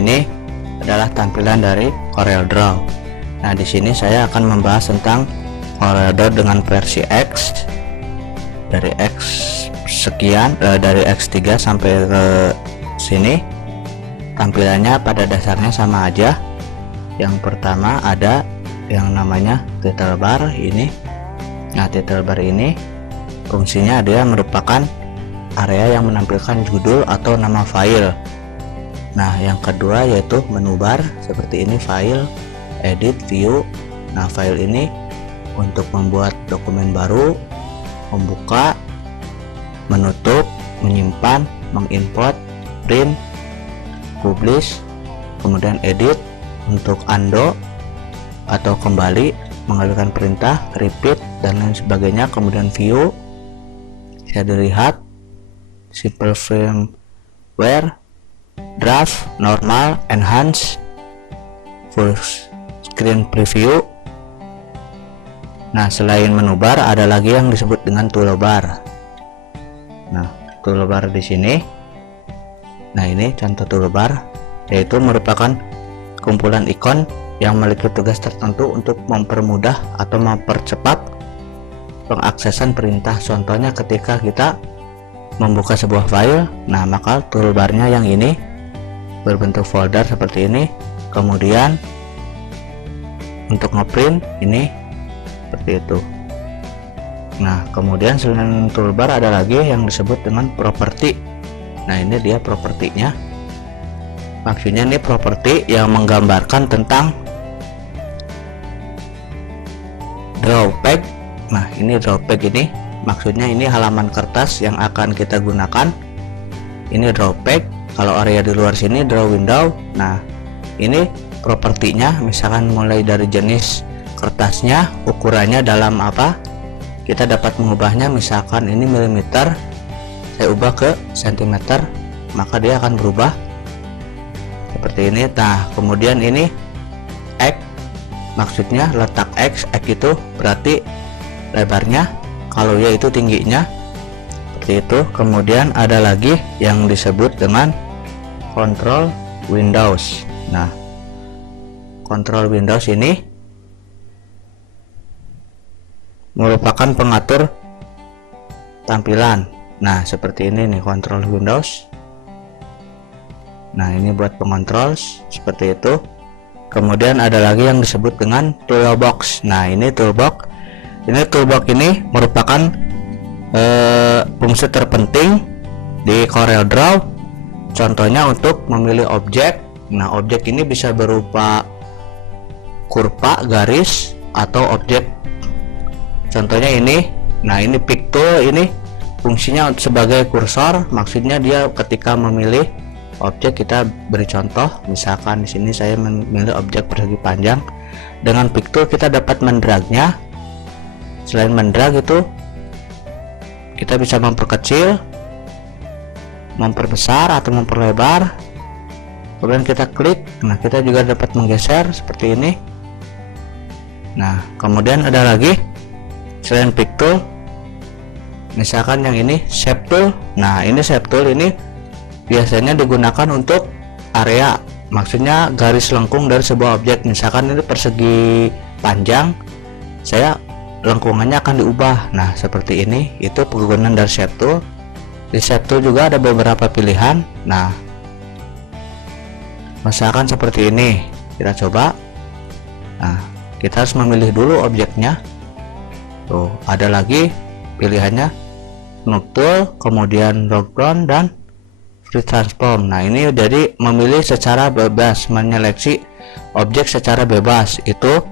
ini adalah tampilan dari CorelDRAW. Nah, di sini saya akan membahas tentang CorelDRAW dengan versi X, dari X sekian, dari X3 sampai ke sini. Tampilannya pada dasarnya sama aja. Yang pertama ada yang namanya title bar ini. Nah, title bar ini fungsinya dia merupakan area yang menampilkan judul atau nama file. Nah, yang kedua yaitu menu bar seperti ini, file, edit, view. Nah, file ini untuk membuat dokumen baru, membuka, menutup, menyimpan, mengimport, print, publish, kemudian edit untuk undo atau kembali, mengalirkan perintah, repeat dan lain sebagainya. Kemudian view, bisa dilihat, simple firmware, draft, normal, enhance, full screen preview. Nah, selain menu bar ada lagi yang disebut dengan toolbar. Nah, toolbar di sini. Nah, ini contoh toolbar, yaitu merupakan kumpulan ikon yang memiliki tugas tertentu untuk mempermudah atau mempercepat pengaksesan perintah. Contohnya ketika kita membuka sebuah file, nah maka toolbarnya yang ini berbentuk folder seperti ini. Kemudian untuk ngeprint ini seperti itu. Nah, kemudian selain toolbar ada lagi yang disebut dengan properti. Nah, ini dia propertinya. Maksudnya ini properti yang menggambarkan tentang drawpad. Nah, ini drawpad ini maksudnya ini halaman kertas yang akan kita gunakan. Ini drawpad. Kalau area di luar sini draw window. Nah, ini propertinya, misalkan mulai dari jenis kertasnya, ukurannya dalam apa, kita dapat mengubahnya. Misalkan ini milimeter, saya ubah ke sentimeter, maka dia akan berubah seperti ini. Nah, kemudian ini X, maksudnya letak X itu berarti lebarnya, kalau Y itu tingginya, seperti itu. Kemudian ada lagi yang disebut dengan control Windows. Nah, control Windows ini merupakan pengatur tampilan. Nah, seperti ini nih control Windows. Nah, ini buat pengontrol seperti itu. Kemudian ada lagi yang disebut dengan toolbox. Nah, ini toolbox. Ini toolbox ini merupakan fungsi terpenting di CorelDRAW. Contohnya untuk memilih objek. Nah, objek ini bisa berupa kurva, garis, atau objek. Contohnya ini. Nah, ini pick tool ini fungsinya sebagai kursor. Maksudnya dia ketika memilih objek, kita beri contoh. Misalkan di sini saya memilih objek persegi panjang. Dengan pick tool kita dapat mendragnya. Selain mendrag itu kita bisa memperkecil, memperbesar atau memperlebar. Kemudian kita klik. Nah, kita juga dapat menggeser seperti ini. Nah, kemudian ada lagi selain pick tool, misalkan yang ini shape tool. Nah, ini shape tool ini biasanya digunakan untuk area, maksudnya garis lengkung dari sebuah objek. Misalkan ini persegi panjang, saya lengkungannya akan diubah. Nah, seperti ini, itu penggunaan dari shape tool. Di shape tool juga ada beberapa pilihan. Nah, misalkan seperti ini, kita coba. Nah, kita harus memilih dulu objeknya. Tuh, ada lagi pilihannya Snoop tool, kemudian background dan free transform. Nah, ini jadi memilih secara bebas, menyeleksi objek secara bebas. Itu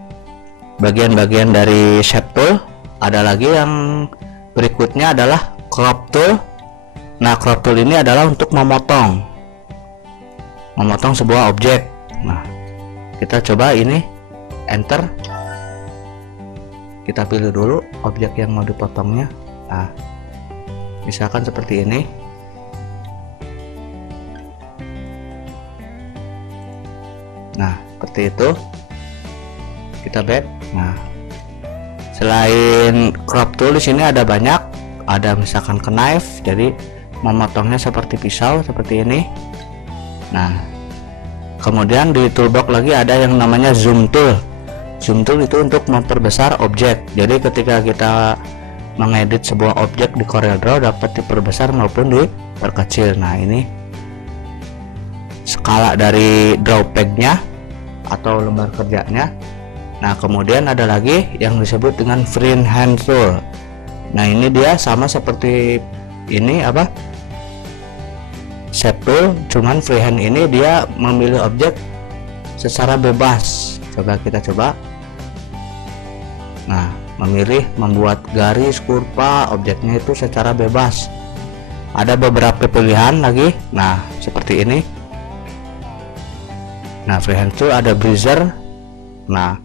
bagian-bagian dari shape tool. Ada lagi yang berikutnya adalah crop tool. Nah, crop tool ini adalah untuk memotong sebuah objek. Nah, kita coba ini, enter. Kita pilih dulu objek yang mau dipotongnya. Nah, misalkan seperti ini. Nah, seperti itu. Kita back. Nah, selain crop tool di sini ada banyak. Ada misalkan knife, jadi memotongnya seperti pisau seperti ini. Nah, Kemudian di toolbox lagi ada yang namanya zoom tool. Zoom tool itu untuk memperbesar objek. Jadi ketika kita mengedit sebuah objek di CorelDRAW dapat diperbesar maupun diperkecil. Nah, ini skala dari drawpad nya atau lembar kerjanya. Nah, kemudian ada lagi yang disebut dengan freehand tool. Nah, ini dia sama seperti ini shape tool, cuman freehand ini dia memilih objek secara bebas. Kita coba. Nah, membuat garis, kurva objeknya itu secara bebas. Ada beberapa pilihan lagi. Nah, seperti ini. Nah, freehand tool ada breezer. Nah,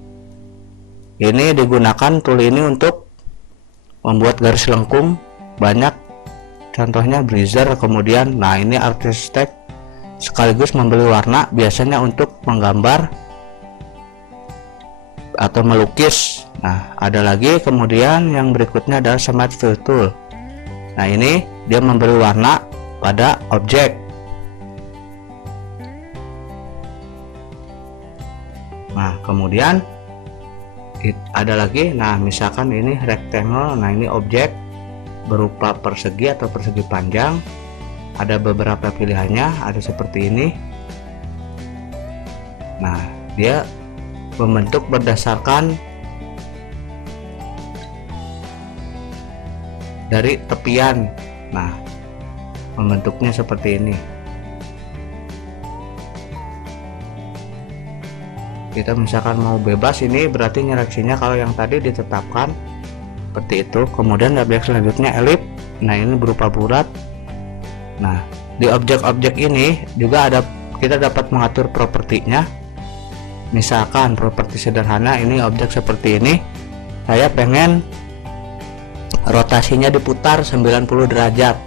ini digunakan tool ini untuk membuat garis lengkung banyak. Contohnya breezer. Kemudian nah, ini artistic sekaligus membeli warna, biasanya untuk menggambar atau melukis. Nah, ada lagi kemudian yang berikutnya adalah smart fill tool. Nah, ini dia memberi warna pada objek. Nah, kemudian ada lagi. Nah, misalkan ini rectangle. Nah, ini objek berupa persegi atau persegi panjang. Ada beberapa pilihannya, ada seperti ini. Nah, dia membentuk berdasarkan dari tepian. Nah, membentuknya seperti ini. Kita misalkan mau bebas, ini berarti nyeleksinya kalau yang tadi ditetapkan seperti itu. Kemudian objek selanjutnya elip. Nah, ini berupa bulat. Nah, di objek-objek ini juga kita dapat mengatur propertinya. Misalkan properti sederhana, ini objek seperti ini, saya pengen rotasinya diputar 90 derajat,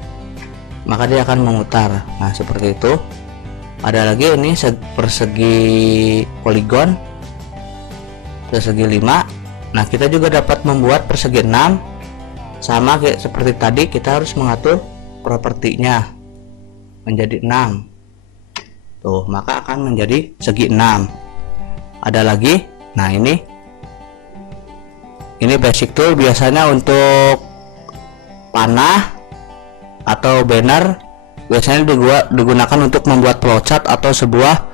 maka dia akan memutar. Nah, seperti itu. Ada lagi ini persegi poligon, persegi 5. Nah, kita juga dapat membuat persegi 6. Sama kayak seperti tadi, kita harus mengatur propertinya menjadi 6. Tuh, maka akan menjadi segi 6. Ada lagi. Nah, ini basic tool, biasanya untuk panah atau banner, biasanya digunakan untuk membuat flowchart atau sebuah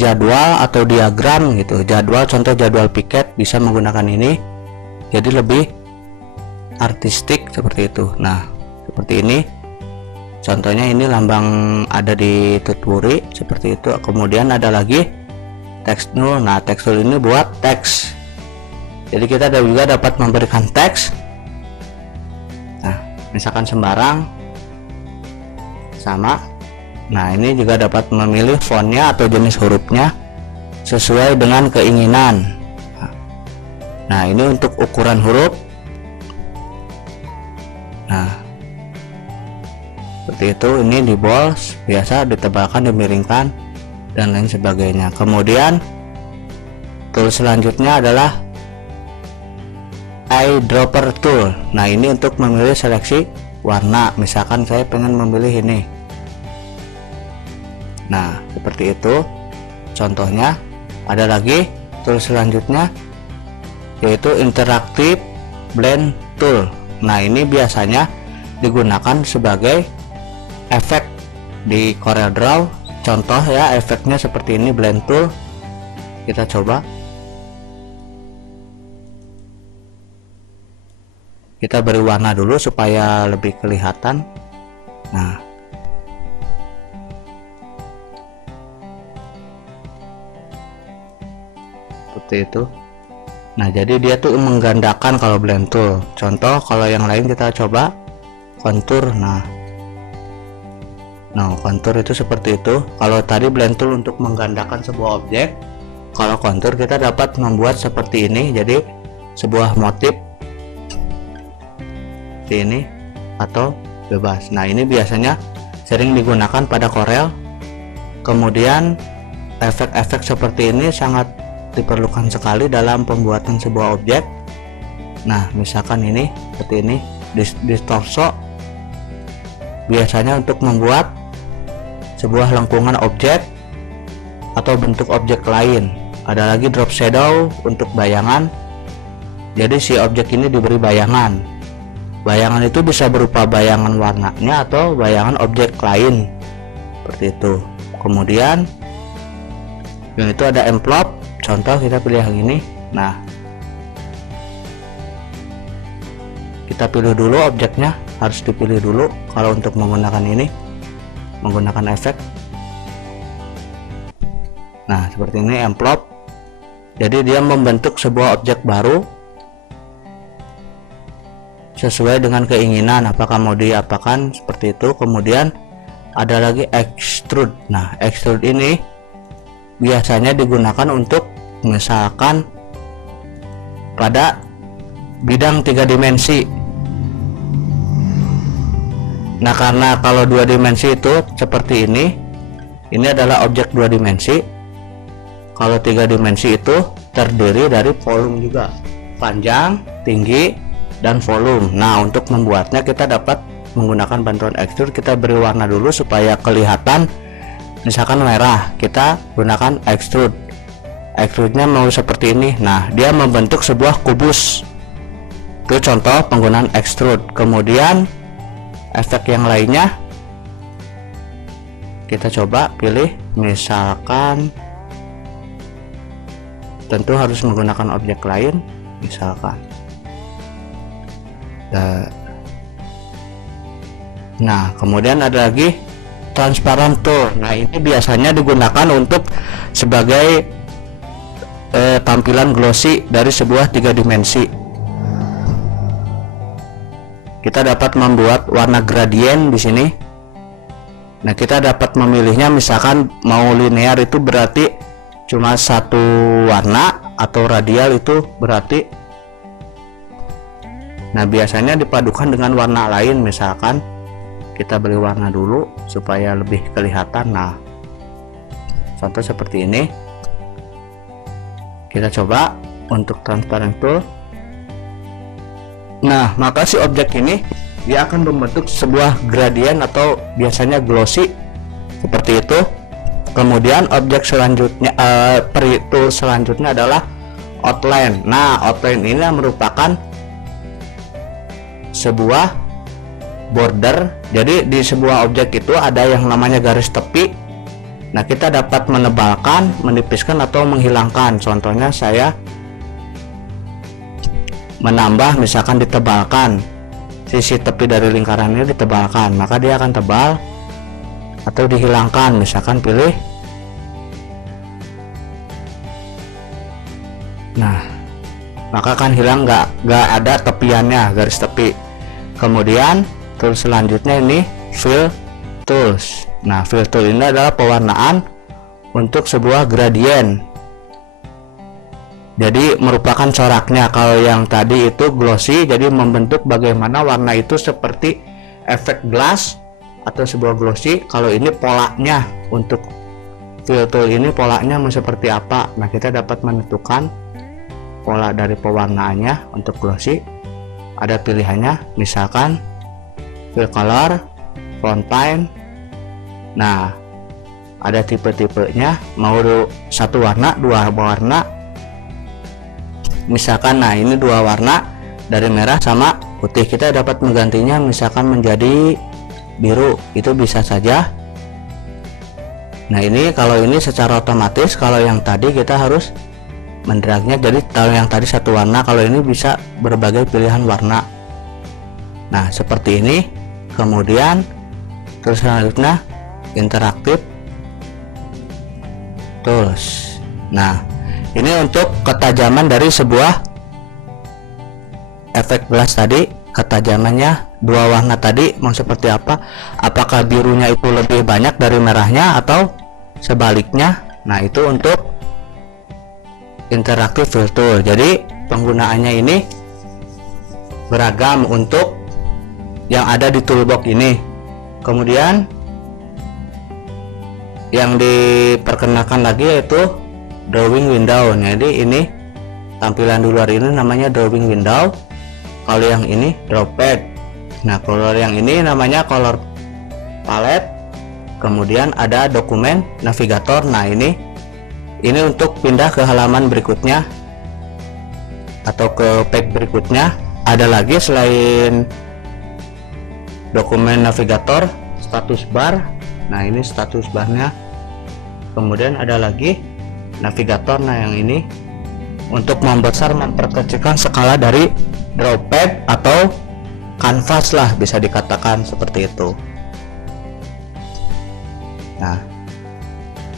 jadwal atau diagram gitu. Contoh jadwal piket bisa menggunakan ini, jadi lebih artistik seperti itu. Nah, seperti ini contohnya, ini lambang ada di Tutbury seperti itu. Kemudian ada lagi text tool. Nah, text tool ini buat teks, jadi kita juga dapat memberikan teks. Nah, misalkan sembarang sama. Nah, ini juga dapat memilih fontnya atau jenis hurufnya sesuai dengan keinginan. Nah, ini untuk ukuran huruf. Nah, seperti itu. Ini di bold, biasa ditebalkan, dimiringkan, dan lain sebagainya. Kemudian tool selanjutnya adalah eyedropper tool. Nah, ini untuk memilih seleksi warna. Misalkan saya pengen memilih ini. Nah, seperti itu contohnya. Ada lagi tool selanjutnya, yaitu interactive blend tool. Nah, ini biasanya digunakan sebagai efek di CorelDRAW. Contoh ya, efeknya seperti ini, blend tool. Kita coba. Kita beri warna dulu supaya lebih kelihatan. Nah, seperti itu. Nah, jadi dia tuh menggandakan kalau blend tool. Contoh kalau yang lain kita coba kontur. Nah, kontur itu seperti itu. Kalau tadi blend tool untuk menggandakan sebuah objek, kalau kontur kita dapat membuat seperti ini, jadi sebuah motif seperti ini atau bebas. Nah, ini biasanya sering digunakan pada Corel. Kemudian efek-efek seperti ini sangat diperlukan sekali dalam pembuatan sebuah objek. Nah, misalkan ini seperti ini, distorso, biasanya untuk membuat sebuah lengkungan objek atau bentuk objek lain. Ada lagi drop shadow untuk bayangan. Jadi si objek ini diberi bayangan. Bayangan itu bisa berupa bayangan warnanya atau bayangan objek lain, seperti itu. Kemudian yang itu ada envelope, contoh kita pilih yang ini. Nah, kita pilih dulu objeknya, harus dipilih dulu kalau untuk menggunakan ini, menggunakan efek. Nah, seperti ini envelope. Jadi dia membentuk sebuah objek baru sesuai dengan keinginan, apakah mau diapakan, seperti itu. Kemudian ada lagi extrude. Nah, extrude ini biasanya digunakan untuk misalkan pada bidang 3 dimensi. Nah, karena kalau 2 dimensi itu seperti ini adalah objek 2 dimensi. Kalau 3 dimensi itu terdiri dari volume juga, panjang, tinggi, dan volume. Nah, untuk membuatnya kita dapat menggunakan bantuan extrude. Kita beri warna dulu supaya kelihatan. Misalkan merah, kita gunakan extrude. Extrude-nya mau seperti ini. Nah, dia membentuk sebuah kubus. Itu contoh penggunaan extrude. Kemudian efek yang lainnya kita coba pilih, misalkan tentu harus menggunakan objek lain, misalkan. Nah, kemudian ada lagi transparent tool. Nah, ini biasanya digunakan untuk sebagai tampilan glossy dari sebuah 3 dimensi. Kita dapat membuat warna gradien di sini. Nah, kita dapat memilihnya, misalkan mau linear itu berarti cuma satu warna, atau radial itu berarti. Nah, biasanya dipadukan dengan warna lain, misalkan kita beri warna dulu supaya lebih kelihatan. Nah, contoh seperti ini. Kita coba untuk transparent tool. Nah, maka si objek ini dia akan membentuk sebuah gradien atau biasanya glossy seperti itu. Kemudian objek selanjutnya, tool selanjutnya adalah outline. Nah, outline ini merupakan sebuah border. Jadi di sebuah objek itu ada yang namanya garis tepi. Nah, kita dapat menebalkan, menipiskan, atau menghilangkan. Contohnya saya menambah, misalkan ditebalkan, sisi tepi dari lingkaran ini ditebalkan, maka dia akan tebal. Atau dihilangkan, misalkan pilih. Nah, maka akan hilang, nggak ada tepiannya, garis tepi. Kemudian tool selanjutnya ini fill tools. Nah, fill tool ini adalah pewarnaan untuk sebuah gradien. Jadi merupakan coraknya. Kalau yang tadi itu glossy, jadi membentuk bagaimana warna itu seperti efek glass atau sebuah glossy. Kalau ini polanya, untuk fill tool ini polanya mau seperti apa. Nah, kita dapat menentukan pola dari pewarnaannya. Untuk glossy ada pilihannya, misalkan fill color, fountain. Nah, ada tipe-tipenya, mau satu warna, 2 warna, misalkan. Nah, ini 2 warna dari merah sama putih. Kita dapat menggantinya, misalkan menjadi biru, itu bisa saja. Nah, ini kalau ini secara otomatis. Kalau yang tadi kita harus mendragnya. Jadi kalau yang tadi satu warna, kalau ini bisa berbagai pilihan warna. Nah, seperti ini. Kemudian terus selanjutnya interaktif tools. Nah, ini untuk ketajaman dari sebuah efek glass tadi. Ketajamannya 2 warna tadi mau seperti apa, apakah birunya itu lebih banyak dari merahnya atau sebaliknya. Nah, itu untuk interaktif fill tool. Jadi penggunaannya ini beragam untuk yang ada di toolbox ini. Kemudian yang diperkenalkan lagi yaitu drawing window. Jadi ini tampilan di luar ini namanya drawing window. Kalau yang ini draw pad. Nah, kalau yang ini namanya color palette. Kemudian ada dokumen navigator. Nah, ini ini untuk pindah ke halaman berikutnya atau ke page berikutnya. Ada lagi selain dokumen navigator, status bar. Nah, ini status barnya. Kemudian ada lagi navigator. Nah, yang ini untuk membesar memperkecilkan skala dari drawpad atau kanvas lah, bisa dikatakan seperti itu. Nah,